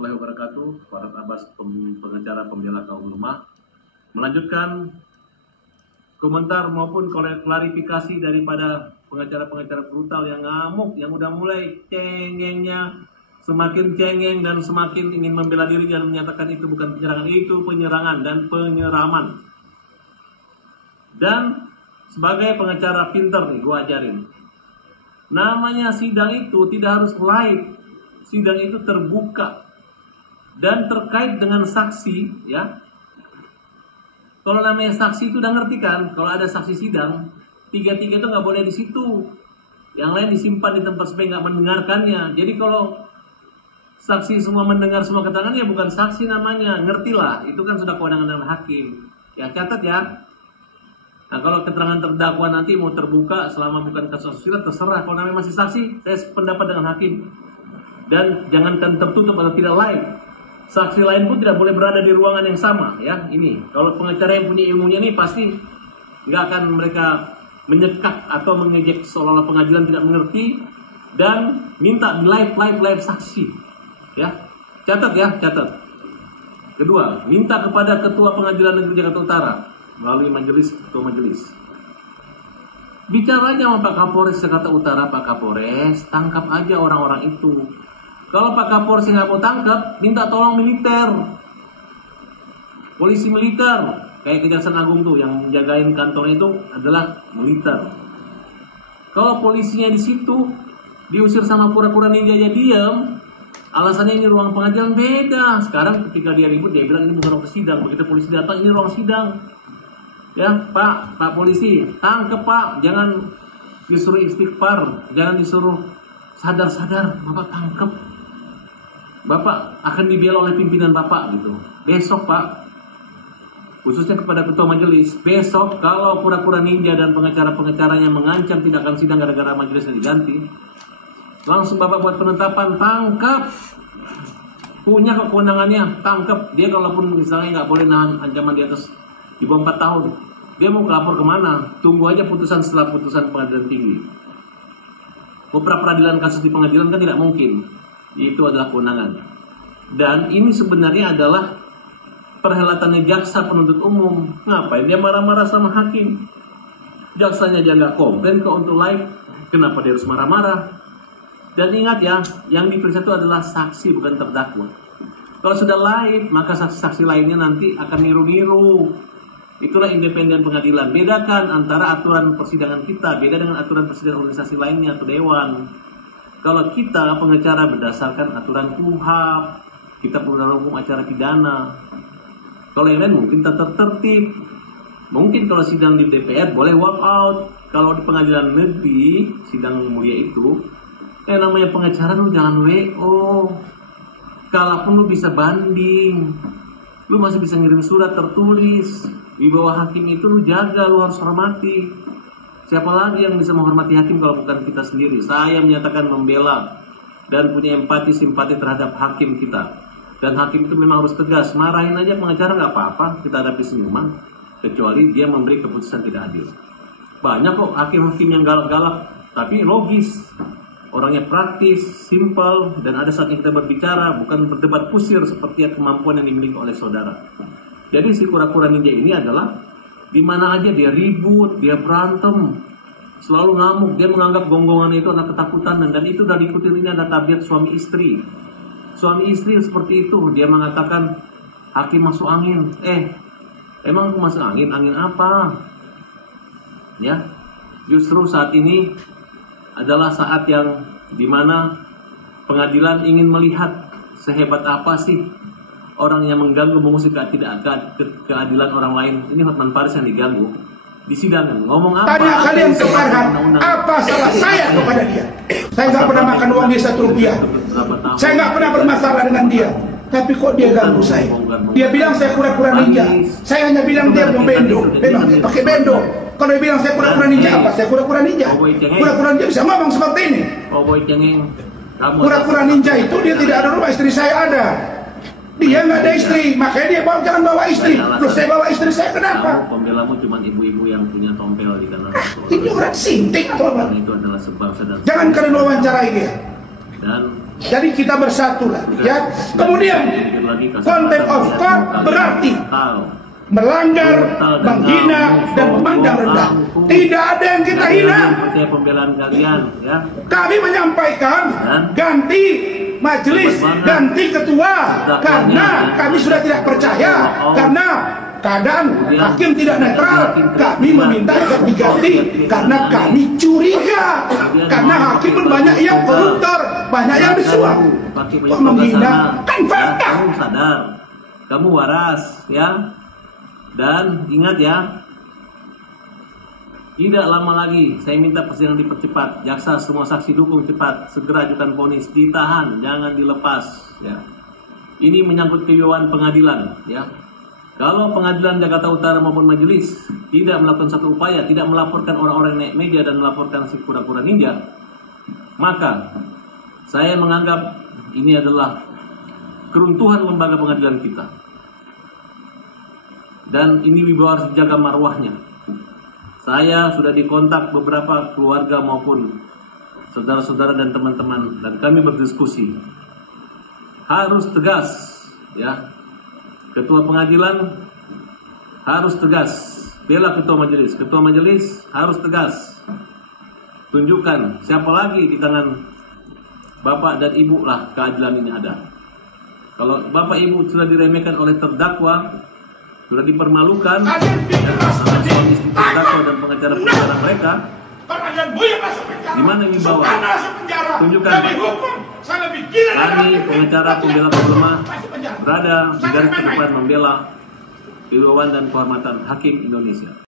warahmatullahi wabarakatuh. Farhad Abbas, pengacara pembela kaum lemah, melanjutkan komentar maupun klarifikasi daripada pengacara-pengacara brutal yang ngamuk, yang udah mulai cengengnya semakin cengeng dan semakin ingin membela diri dan menyatakan itu bukan penyerangan, itu penyerangan dan penyeraman. Dan sebagai pengacara pinter nih, gue ajarin, namanya sidang itu tidak harus live. Sidang itu terbuka dan terkait dengan saksi, ya. Kalau namanya saksi itu udah ngerti kan? Kalau ada saksi sidang, tiga-tiga itu nggak boleh di situ. Yang lain disimpan di tempat supaya nggak mendengarkannya. Jadi kalau saksi semua mendengar semua keterangan, ya bukan saksi namanya. Ngertilah, itu kan sudah kewenangan hakim. Ya catat ya. Nah kalau keterangan terdakwa nanti mau terbuka selama bukan kasus asusila, terserah. Kalau namanya masih saksi, saya sependapat dengan hakim. Dan jangankan tertutup atau tidak live, saksi lain pun tidak boleh berada di ruangan yang sama, ya. Ini kalau pengacara yang punya ilmunya nih pasti nggak akan mereka menyekak atau mengejek seolah-olah pengadilan tidak mengerti dan minta live saksi, ya. Catat ya, catat. Kedua, minta kepada Ketua Pengadilan Negeri Jakarta Utara melalui majelis, ketua majelis, bicaranya sama Pak Kapolres Jakarta Utara. Pak Kapolres, tangkap aja orang-orang itu. Kalau Pak Kapolres nggak mau tangkap, minta tolong militer, polisi militer, kayak Kejaksaan Agung tuh yang menjagain kantornya itu adalah militer. Kalau polisinya di situ diusir sama pura-pura ninja aja diam, alasannya ini ruang pengadilan, beda. Sekarang ketika dia ribut dia bilang ini bukan ruang sidang, begitu polisi datang ini ruang sidang. Ya Pak polisi, tangkep Pak, jangan disuruh istighfar, jangan disuruh sadar-sadar, Bapak tangkep. Bapak akan dibela oleh pimpinan Bapak gitu. Besok Pak, khususnya kepada ketua majelis, besok kalau pura-pura ninja dan pengacara-pengacaranya mengancam tidak akan sidang gara-gara majelisnya diganti, langsung Bapak buat penetapan, tangkap. Punya kewenangannya, tangkap. Dia kalaupun misalnya nggak boleh nahan ancaman di atas di bawah 4 tahun, dia mau lapor kemana? Tunggu aja putusan setelah putusan pengadilan tinggi. Beberapa peradilan kasus di pengadilan kan tidak mungkin. Itu adalah kewenangan. Dan ini sebenarnya adalah perhelatannya jaksa penuntut umum. Ngapain dia marah-marah sama hakim? Jaksanya aja nggak komplain kok untuk live. Kenapa dia harus marah-marah? Dan ingat ya, yang diperiksa itu adalah saksi bukan terdakwa. Kalau sudah live, maka saksi-saksi lainnya nanti akan niru-niru. Itulah independen pengadilan. Bedakan antara aturan persidangan kita, beda dengan aturan persidangan organisasi lainnya atau dewan. Kalau kita pengacara berdasarkan aturan KUHAP, kita Undang-Undang Hukum Acara Pidana. Kalau yang lain mungkin tertib. Mungkin kalau sidang di DPR boleh walk out. Kalau di pengadilan negeri, sidang mulia itu, namanya pengacara lu jangan WO. Kalaupun lu bisa banding, lu masih bisa ngirim surat tertulis. Di bawah hakim itu lu jaga, lu harus hormati. Siapa lagi yang bisa menghormati hakim kalau bukan kita sendiri? Saya menyatakan membela dan punya empati, simpati terhadap hakim kita. Dan hakim itu memang harus tegas. Marahin aja pengacara nggak apa-apa, kita hadapi senyuman. Kecuali dia memberi keputusan tidak adil. Banyak kok hakim-hakim yang galak-galak, tapi logis. Orangnya praktis, simpel, dan ada saatnya kita berbicara, bukan berdebat kusir seperti kemampuan yang dimiliki oleh saudara. Jadi si kura-kura ninja ini adalah di mana aja dia ribut, dia berantem, selalu ngamuk, dia menganggap gonggongan itu adalah ketakutan, dan itu udah diikuti. Ini ada tabiat suami istri. Suami istri seperti itu, dia mengatakan hakim masuk angin. Emang aku masuk angin? Angin apa? Ya, justru saat ini adalah saat yang dimana pengadilan ingin melihat sehebat apa sih orang yang mengganggu, mengusik keadilan orang lain. Ini Hotman Paris yang diganggu di sidang. Ngomong apa? Tanya kalian ke Farhad, apa salah saya kepada dia? Saya nggak pernah makan uang dia Rp1. Saya nggak pernah bermasalah dengan dia. Tapi kok dia ganggu saya? Dia bilang saya kura-kura ninja. Saya hanya bilang dia mau bendo. Memang pakai bendo. Kalau dia bilang saya kura-kura ninja, apa? Saya kura-kura ninja. Kura-kura ninja bisa ngomong seperti ini. Kura-kura ninja itu dia tidak ada rumah, istri saya ada. Dia nggak ada istri, makanya dia jangan bawa istri. Terus saya bawa istri saya, kenapa? Pembelamu cuma ibu-ibu yang punya tompel di kanan. Ini orang sinting atau apa? Itu adalah sebab sedang. Jangan kalian wawancarai dia. Dan Jadi kita bersatu lah, ya. Kemudian contempt of court berarti melanggar, menghina, dan memandang rendah. Tidak ada yang kita hina. Kami menyampaikan ganti majelis, ganti ketua, karena kami sudah tidak percaya, karena keadaan hakim tidak netral. Kami meminta diganti karena kami curiga, karena hakim pun banyak yang koruptor, banyak yang disuap. Kok menghina? Kan fakta. Kamu sadar, kamu waras, ya. Dan ingat ya, tidak lama lagi saya minta persidangan dipercepat. Jaksa semua saksi dukung cepat, segera ajukan vonis, ditahan, jangan dilepas, ya. Ini menyangkut kewibawaan pengadilan, ya. Kalau pengadilan Jakarta Utara maupun majelis tidak melakukan satu upaya, tidak melaporkan orang-orang naik meja dan melaporkan si kura-kura ninja, maka saya menganggap ini adalah keruntuhan lembaga pengadilan kita. Dan ini wibawa harus dijaga marwahnya. Saya sudah dikontak beberapa keluarga maupun saudara-saudara dan teman-teman, dan kami berdiskusi. Harus tegas, ya. Ketua pengadilan harus tegas, bela ketua majelis harus tegas. Tunjukkan siapa lagi di tangan bapak dan ibu lah keadilan ini ada. Kalau bapak ibu sudah diremehkan oleh terdakwa, sudah dipermalukan, suami istri terdakwa dan pengacara mereka, di mana wibawa? Tunjukkan. Kami pengacara pembela pelemah berada di garis terdepan membela kewibawaan dan kehormatan hakim Indonesia.